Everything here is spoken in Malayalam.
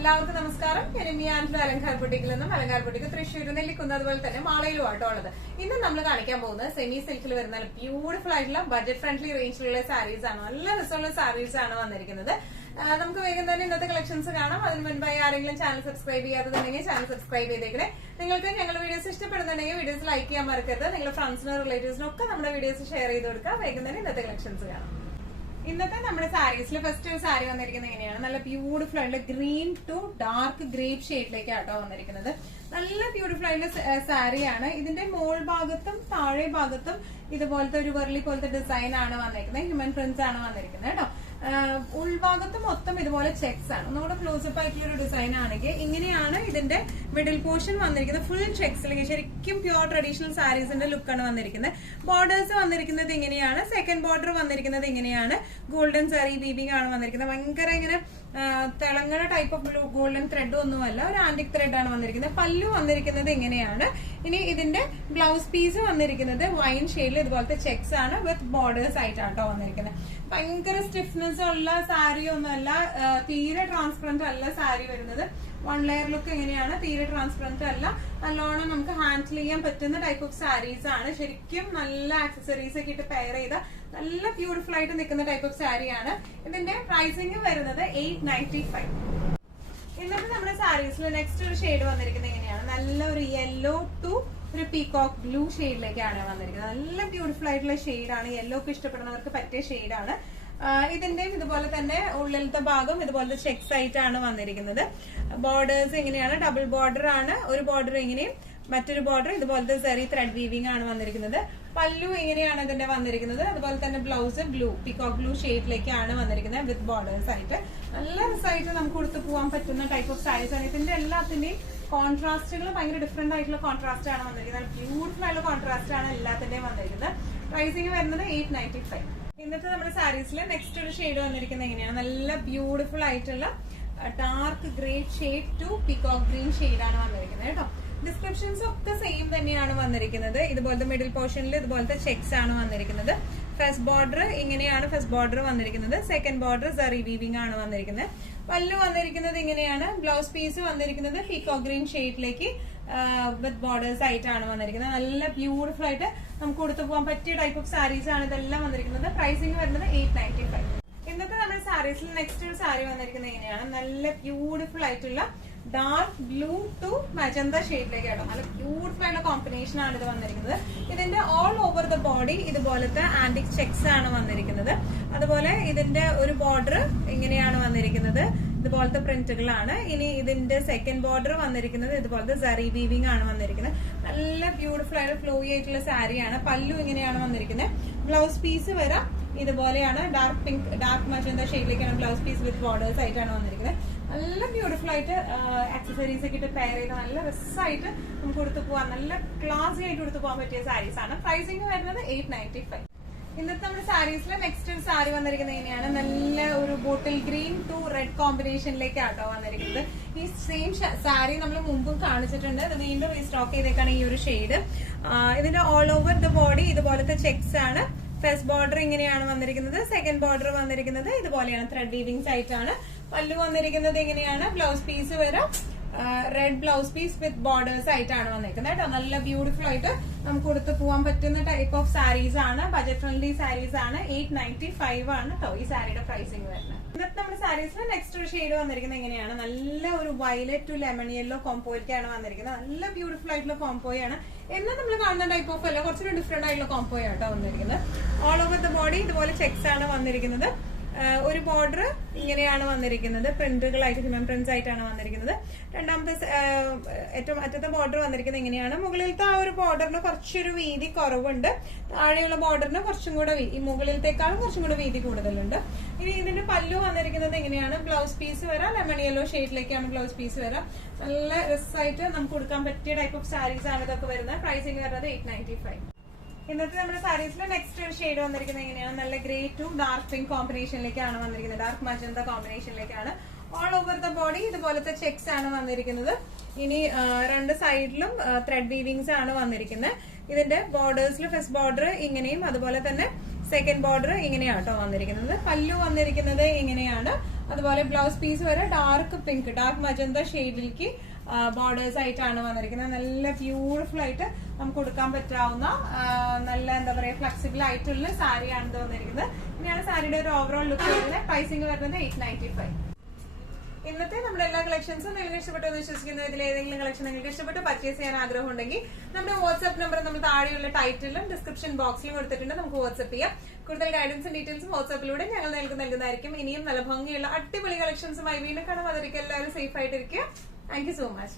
എല്ലാവർക്കും നമസ്കാരം. ഞാൻ അലങ്കാർ ബുട്ടിക്കിൽ നിന്നും അലങ്കാർ ബുട്ടിക്ക് തൃശ്ശൂർ നെല്ലിക്കുന്ന അതുപോലെ തന്നെ മാളയിലും ആട്ടോ ഉള്ളത്. ഇന്ന് നമ്മൾ കാണിക്കാൻ പോകുന്നത് സെമി സിൽക്കിൽ വരുന്ന ബ്യൂട്ടിഫുൾ ആയിട്ടുള്ള ബഡ്ജറ്റ് ഫ്രണ്ട്ലി റേഞ്ചിലുള്ള സാരീസ് ആണ്. നല്ല രസമുള്ള സാരീസ് ആണ് വന്നിരിക്കുന്നത്. നമുക്ക് വേഗം തന്നെ ഇന്നത്തെ കളക്ഷൻസ് കാണാം. അതിന് മുൻപായി ആരെങ്കിലും ചാനൽ സബ്സ്ക്രൈബ് ചെയ്യാത്തതുണ്ടെങ്കിൽ ചാനൽ സബ്സ്ക്രൈബ് ചെയ്തേക്കണേ. നിങ്ങൾക്ക് ഞങ്ങളുടെ വീഡിയോസ് ഇഷ്ടപ്പെടുന്നുണ്ടെങ്കിൽ വീഡിയോസ് ലൈക്ക് ചെയ്യാൻ മറക്കരുത്. നിങ്ങളുടെ ഫ്രണ്ട്സിനും റിലേറ്റീവ്സിനും ഒക്കെ നമ്മുടെ വീഡിയോസ് ഷെയർ ചെയ്ത് കൊടുക്കുക. വേഗം തന്നെ ഇന്നത്തെ കളക്ഷൻസ് കാണാം. ഇന്നത്തെ നമ്മുടെ സാരീസിൽ ഫസ്റ്റ് ഒരു സാരി വന്നിരിക്കുന്നത് എങ്ങനെയാണ്, നല്ല ബ്യൂട്ടിഫുൾ ആയിട്ടുള്ള ഗ്രീൻ ടു ഡാർക്ക് ഗ്രേപ്പ് ഷെയ്ഡിലേക്ക് ആട്ടോ വന്നിരിക്കുന്നത്. നല്ല ബ്യൂട്ടിഫുൾ ആയിട്ടുള്ള സാരിയാണ്. ഇതിന്റെ മോൾ ഭാഗത്തും താഴെ ഭാഗത്തും ഇതുപോലത്തെ ഒരു വെർലി പോലത്തെ ഡിസൈൻ ആണ് വന്നിരിക്കുന്നത്. ഹ്യൂമൻ പ്രിന്റ്സ് ആണ് വന്നിരിക്കുന്നത് കേട്ടോ. ഉൾഭാഗത്ത് മൊത്തം ഇതുപോലെ ചെക്സ് ആണ്. നമ്മുടെ ക്ലോസപ്പ് ആയിട്ടുള്ള ഒരു ഡിസൈൻ ആണെങ്കിൽ ഇങ്ങനെയാണ് ഇതിന്റെ മിഡിൽ പോർഷൻ വന്നിരിക്കുന്നത്. ഫുൾ ചെക്സിലേക്ക് ശരിക്കും പ്യുവർ ട്രഡീഷണൽ സാരീസിന്റെ ലുക്കാണ് വന്നിരിക്കുന്നത്. ബോർഡേഴ്സ് വന്നിരിക്കുന്നത് ഇങ്ങനെയാണ്. സെക്കൻഡ് ബോർഡർ വന്നിരിക്കുന്നത് ഇങ്ങനെയാണ്. ഗോൾഡൻ സാരി വീവിംഗ് ആണ് വന്നിരിക്കുന്നത്. ഭയങ്കര ഇങ്ങനെ തിളങ്ങണ ടൈപ്പ് ഓഫ് ഗോൾഡൻ ത്രെഡ് ഒന്നുമല്ല, ഒരു ആന്റിക് ത്രെഡ് ആണ് വന്നിരിക്കുന്നത്. പല്ലു വന്നിരിക്കുന്നത് ഇങ്ങനെയാണ്. ഇനി ഇതിന്റെ ബ്ലൗസ് പീസ് വന്നിരിക്കുന്നത് വൈൻ ഷെയ്ഡിൽ ഇതുപോലത്തെ ചെക്സ് ആണ് വിത്ത് ബോർഡേഴ്സ് ആയിട്ടാട്ടോ വന്നിരിക്കുന്നത്. ഭയങ്കര സ്റ്റിഫ്നെസ് ഉള്ള സാരി ഒന്നുമല്ല, തീരെ ട്രാൻസ്പെറന്റ് അല്ല സാരി വരുന്നത്. വൺ ലെയർ ലുക്ക് എങ്ങനെയാണ്, തീരെ ട്രാൻസ്പെറന്റ് അല്ല, നല്ലോണം നമുക്ക് ഹാൻഡിൽ ചെയ്യാൻ പറ്റുന്ന ടൈപ്പ് ഓഫ് സാരീസ് ആണ്. ശരിക്കും നല്ല ആക്സസറീസ് ഒക്കെ ഇട്ട് പെയർ ചെയ്ത നല്ല ബ്യൂട്ടിഫുൾ ആയിട്ട് നിൽക്കുന്ന ടൈപ്പ് ഓഫ് സാരിയാണ്. ഇതിന്റെ പ്രൈസിംഗ് വരുന്നത് 895. ഇന്നത്തെ നമ്മുടെ സാരീസിൽ നെക്സ്റ്റ് ഒരു ഷെയ്ഡ് വന്നിരിക്കുന്നത് എങ്ങനെയാണ്, നല്ല ഒരു യെല്ലോ ടു ഒരു പീകോക്ക് ബ്ലൂ ഷെയ്ഡിലേക്കാണ് വന്നിരിക്കുന്നത്. നല്ല ബ്യൂട്ടിഫുൾ ആയിട്ടുള്ള ഷെയ്ഡാണ്. യെല്ലോ ഒക്കെ ഇഷ്ടപ്പെടുന്നവർക്ക് പറ്റിയ ഷെയ്ഡാണ്. ഇതിന്റെയും ഇതുപോലെ തന്നെ ഉള്ളിലത്തെ ഭാഗം ഇതുപോലത്തെ ചെക്സ് ആയിട്ടാണ് വന്നിരിക്കുന്നത്. ബോർഡേഴ്സ് ഇങ്ങനെയാണ്, ഡബിൾ ബോർഡർ ആണ്. ഒരു ബോർഡർ ഇങ്ങനെയും മറ്റൊരു ബോർഡർ ഇതുപോലത്തെ സെറി ത്രെഡ് വീവിംഗ് ആണ് വന്നിരിക്കുന്നത്. പല്ലു ഇങ്ങനെയാണ് ഇതിന്റെ വന്നിരിക്കുന്നത്. അതുപോലെ തന്നെ ബ്ലൗസ് ബ്ലൂ പീകോക്ക് ബ്ലൂ ഷെയ്ഡിലേക്കാണ് വന്നിരിക്കുന്നത് വിത്ത് ബോർഡേഴ്സ് ആയിട്ട്. നല്ല രസമായിട്ട് നമുക്ക് കൊടുത്തു പോകാൻ പറ്റുന്ന ടൈപ്പ് ഓഫ് സാരീസ് ആണ്. ഇതിന്റെ എല്ലാത്തിന്റെയും കോൺട്രാസ്റ്റുകൾ ഭയങ്കര ഡിഫറെന്റ് ആയിട്ടുള്ള കോൺട്രാസ്റ്റ് ആണ് വന്നിരിക്കുന്നത്. ബ്യൂട്ടിഫുൾ ആയിട്ടുള്ള കോൺട്രാസ്റ്റ് ആണ് എല്ലാത്തിന്റെയും വന്നിരിക്കുന്നത്. പ്രൈസിംഗ് വരുന്നത് 895. ഇന്നത്തെ നമ്മുടെ സാരീസിൽ നെക്സ്റ്റ് ഒരു ഷെയ്ഡ് വന്നിരിക്കുന്നത് എങ്ങനെയാണ്, നല്ല ബ്യൂട്ടിഫുൾ ആയിട്ടുള്ള dark grape shade to peacock green shade ആണ് വന്നിരിക്കുന്നത് കേട്ടോ. ഡിസ്ക്രിപ്ഷൻസ് ഒക്കെ സെയിം തന്നെയാണ് വന്നിരിക്കുന്നത്. ഇതുപോലത്തെ മിഡിൽ പോർഷനിൽ ഇതുപോലത്തെ ചെക്സ് ആണ് വന്നിരിക്കുന്നത്. ഫസ്റ്റ് ബോർഡർ ഇങ്ങനെയാണ് ഫസ്റ്റ് ബോർഡർ വന്നിരിക്കുന്നത്. സെക്കൻഡ് ബോർഡർ സെറി വീവിംഗ് ആണ് വന്നിരിക്കുന്നത്. പല്ലു വന്നിരിക്കുന്നത് ഇങ്ങനെയാണ്. ബ്ലൗസ് പീസ് വന്നിരിക്കുന്നത് പീകോക്ക് ഗ്രീൻ ഷെയ്ഡിലേക്ക് വിത്ത് ബോർഡേഴ്സ് ആയിട്ടാണ് വന്നിരിക്കുന്നത്. നല്ല ബ്യൂട്ടിഫുൾ ആയിട്ട് നമുക്ക് കൊടുത്തു പോകാൻ പറ്റിയ ടൈപ്പ് ഓഫ് സാരീസ് ആണ് ഇതെല്ലാം വന്നിരിക്കുന്നത്. പ്രൈസിംഗ് വരുന്നത് 895. ഇന്നത്തെ നമ്മുടെ സാരീസിൽ നെക്സ്റ്റ് ഒരു സാരി വന്നിരിക്കുന്നത് എങ്ങനെയാണ്, നല്ല ബ്യൂട്ടിഫുൾ ആയിട്ടുള്ള ഡാർക്ക് ബ്ലൂ ടു മജന്ത ഷെയ്ഡിലേക്കാണ്. നല്ല ബ്യൂട്ടിഫുൾ ആയിട്ടുള്ള കോമ്പിനേഷൻ ആണ് ഇത് വന്നിരിക്കുന്നത്. ഇതിന്റെ ഓൾ ഓവർ ദ ബോഡി ഇതുപോലത്തെ ആന്റിക് ചെക്സ് ആണ് വന്നിരിക്കുന്നത്. അതുപോലെ ഇതിന്റെ ഒരു ബോർഡർ ഇങ്ങനെയാണ് വന്നിരിക്കുന്നത്. ഇതുപോലത്തെ പ്രിന്റുകളാണ്. ഇനി ഇതിന്റെ സെക്കൻഡ് ബോർഡർ വന്നിരിക്കുന്നത് ഇതുപോലത്തെ സറി വീവിംഗ് ആണ് വന്നിരിക്കുന്നത്. നല്ല ബ്യൂട്ടിഫുൾ ആയിട്ട് ഫ്ലോയി ആയിട്ടുള്ള സാരിയാണ്. പല്ലു ഇങ്ങനെയാണ് വന്നിരിക്കുന്നത്. ബ്ലൗസ് പീസ് വരാം ഇതുപോലെയാണ്. ഡാർക്ക് പിങ്ക് ഡാർക്ക് മജന്ത ഷെയ്ഡിലേക്കാണ് ബ്ലൗസ് പീസ് വിത്ത് ബോർഡേഴ്സ് ആയിട്ടാണ് വന്നിരിക്കുന്നത്. നല്ല ബ്യൂട്ടിഫുൾ ആയിട്ട് ആക്സസറീസ് ഒക്കെ ഇട്ട് പെയർ ചെയ്ത് നല്ല രസമായിട്ട് നമുക്ക് കൊടുത്തു പോകാൻ, നല്ല ക്ലാസി ആയിട്ട് കൊടുത്തു പോകാൻ പറ്റിയ സാരീസ് ആണ്. പ്രൈസിംഗ് വരുന്നത് 895. ഇന്നത്തെ നമ്മുടെ സാരീസിലെ നെക്സ്റ്റ് ഒരു സാരി വന്നിരിക്കുന്നത് എങ്ങനെയാണ്, നല്ല ഒരു ബോട്ടിൽ ഗ്രീൻ ടു റെഡ് കോമ്പിനേഷനിലേക്കാട്ടോ വന്നിരിക്കുന്നത്. ഈ സെയിം സാരി നമ്മൾ മുമ്പും കാണിച്ചിട്ടുണ്ട്. ഇത് വീണ്ടും റീസ്റ്റോക്ക് ചെയ്തേക്കാണ് ഈ ഒരു ഷെയ്ഡ്. ഇതിന്റെ ഓൾ ഓവർ ദ ബോഡി ഇതുപോലത്തെ ചെക്സ് ആണ്. ഫസ്റ്റ് ബോർഡർ ഇങ്ങനെയാണ് വന്നിരിക്കുന്നത്. സെക്കൻഡ് ബോർഡർ വന്നിരിക്കുന്നത് ഇതുപോലെയാണ് ത്രെഡ് വീവിംഗ്സ് ആയിട്ടാണ്. പല്ലു വന്നിരിക്കുന്നത് ഇങ്ങനെയാണ്. ബ്ലൗസ് പീസ് വരെ red blouse piece with borders ആയിട്ടാണ് വന്നിരിക്കുന്നത് കേട്ടോ. നല്ല ബ്യൂട്ടിഫുൾ ആയിട്ട് നമുക്ക് കൊടുത്തു പോകാൻ പറ്റുന്ന ടൈപ്പ് ഓഫ് സാരീസ് ആണ്. ബജറ്റ് ഫ്രണ്ട്ലി സാരീസ് ആണ്. 895 ആണ് കേട്ടോ ഈ സാരിയുടെ പ്രൈസിംഗ് വരുന്നത്. ഇന്നത്തെ നമ്മുടെ സാരീസിൽ നെക്സ്റ്റ് ഒരു ഷെയ്ഡ് വന്നിരിക്കുന്നത് എങ്ങനെയാണ്, നല്ല ഒരു വയലറ്റ് ടു ലെമൺ യെല്ലോ കോംപോയ്ക്കാണ് വന്നിരിക്കുന്നത്. നല്ല ബ്യൂട്ടിഫുൾ ആയിട്ടുള്ള കോംപോയാണ്. എന്നാൽ നമ്മൾ കാണുന്ന ടൈപ്പ് ഓഫ് അല്ല, കുറച്ചൊരു ഡിഫറെന്റ് ആയിട്ടുള്ള കോംപോയാട്ടോ വന്നിരിക്കുന്നത്. ഓൾ ഓവർ ദ ബോഡി ഇതുപോലെ ചെക്സ് ആണ് വന്നിരിക്കുന്നത്. ഒരു ബോർഡർ ഇങ്ങനെയാണ് വന്നിരിക്കുന്നത്. പ്രിന്റുകളായിട്ട് ഹ്യൂമൻ പ്രിന്റ്സ് ആയിട്ടാണ് വന്നിരിക്കുന്നത്. രണ്ടാമത്തെ ഏറ്റവും അറ്റത്തെ ബോർഡർ വന്നിരിക്കുന്നത് ഇങ്ങനെയാണ്. മുകളിലത്തെ ആ ഒരു ബോർഡറിന് കുറച്ചൊരു വീതി കുറവുണ്ട്. താഴെയുള്ള ബോർഡറിന് കുറച്ചും കൂടെ ഈ മുകളിലത്തേക്കാളും കുറച്ചും കൂടെ വീതി കൂടുതലുണ്ട്. ഇനി ഇതിന്റെ പല്ലു വന്നിരിക്കുന്നത് എങ്ങനെയാണ്, ബ്ലൗസ് പീസ് വരാം ലെമൺ യെല്ലോ ഷെയ്ഡിലേക്കാണ് ബ്ലൗസ് പീസ് വരാം. നല്ല രസമായിട്ട് നമുക്ക് കൊടുക്കാൻ പറ്റിയ ടൈപ്പ് ഓഫ് സാരീസ് ആണ് ഇതൊക്കെ വരുന്നത്. പ്രൈസിംഗ് വരുന്നത് 895. ഇന്നത്തെ നമ്മുടെ സാരീസിൽ നെക്സ്റ്റ് ഒരു ഷെയ്ഡ് വന്നിരിക്കുന്നത് എങ്ങനെയാണ്, നല്ല ഗ്രേ ടു ഡാർക്ക് പിങ്ക് കോമ്പിനേഷനിലേക്കാണ് വന്നിരിക്കുന്നത്. ഡാർക്ക് മജന്ത കോമ്പിനേഷനിലേക്കാണ്. ഓൾ ഓവർ ദ ബോഡി ഇതുപോലത്തെ ചെക്സ് ആണ് വന്നിരിക്കുന്നത്. ഇനി രണ്ട് സൈഡിലും ത്രെഡ് വീവിംഗ്സ് ആണ് വന്നിരിക്കുന്നത്. ഇതിന്റെ ബോർഡേഴ്സിൽ ഫസ്റ്റ് ബോർഡർ ഇങ്ങനെയും അതുപോലെ തന്നെ സെക്കൻഡ് ബോർഡർ ഇങ്ങനെയാണ് കേട്ടോ വന്നിരിക്കുന്നത്. പല്ലു വന്നിരിക്കുന്നത് ഇങ്ങനെയാണ്. അതുപോലെ ബ്ലൗസ് പീസ് വരെ ഡാർക്ക് പിങ്ക്, ഡാർക്ക് മജന്ത ഷെയ്ഡിലേക്ക് ബോർഡേഴ്സ് ആയിട്ടാണ് വന്നിരിക്കുന്നത്. നല്ല ബ്യൂട്ടിഫുൾ ആയിട്ട് നമുക്ക് കൊടുക്കാൻ പറ്റാവുന്ന നല്ല എന്താ പറയാ ഫ്ലെക്സിബിൾ ആയിട്ടുള്ള സാരിയാണ് ഇത് വന്നിരിക്കുന്നത്. ഇനിയാണ് സാരിയുടെ ഒരു ഓവറോൾ ലുക്ക് വരുന്നത്. പ്രൈസിംഗ് വരുന്നത് 895. ഇന്നത്തെ നമ്മുടെ എല്ലാ കളക്ഷൻസും നിങ്ങൾക്ക് ഇഷ്ടപ്പെട്ടു എന്ന് വിശ്വസിക്കുന്നു. ഇതിൽ ഏതെങ്കിലും കളക്ഷൻ നിങ്ങൾക്ക് ഇഷ്ടപ്പെട്ട് പർച്ചേസ് ചെയ്യാൻ ആഗ്രഹം ഉണ്ടെങ്കിൽ നമ്മുടെ വാട്സ്ആപ്പ് നമ്പർ നമ്മൾ താഴെയുള്ള ടൈറ്റിലും ഡിസ്ക്രിപ്ഷൻ ബോക്സിലും കൊടുത്തിട്ടുണ്ട്. നമുക്ക് വാട്സ്ആപ്പ് ചെയ്യാം. കൂടുതൽ ഗൈഡൻസും ഡീറ്റെയിൽസും വാട്സ്ആപ്പിലൂടെ ഞങ്ങൾ നൽകുന്നതായിരിക്കും. ഇനിയും നല്ല ഭംഗിയുള്ള അടിപൊളി കളക്ഷൻസുമായി വീണ്ടും കാണാം. അതൊരിക്കലും എല്ലാവരും സേഫ് ആയിട്ടിരിക്കുക. Thank you so much.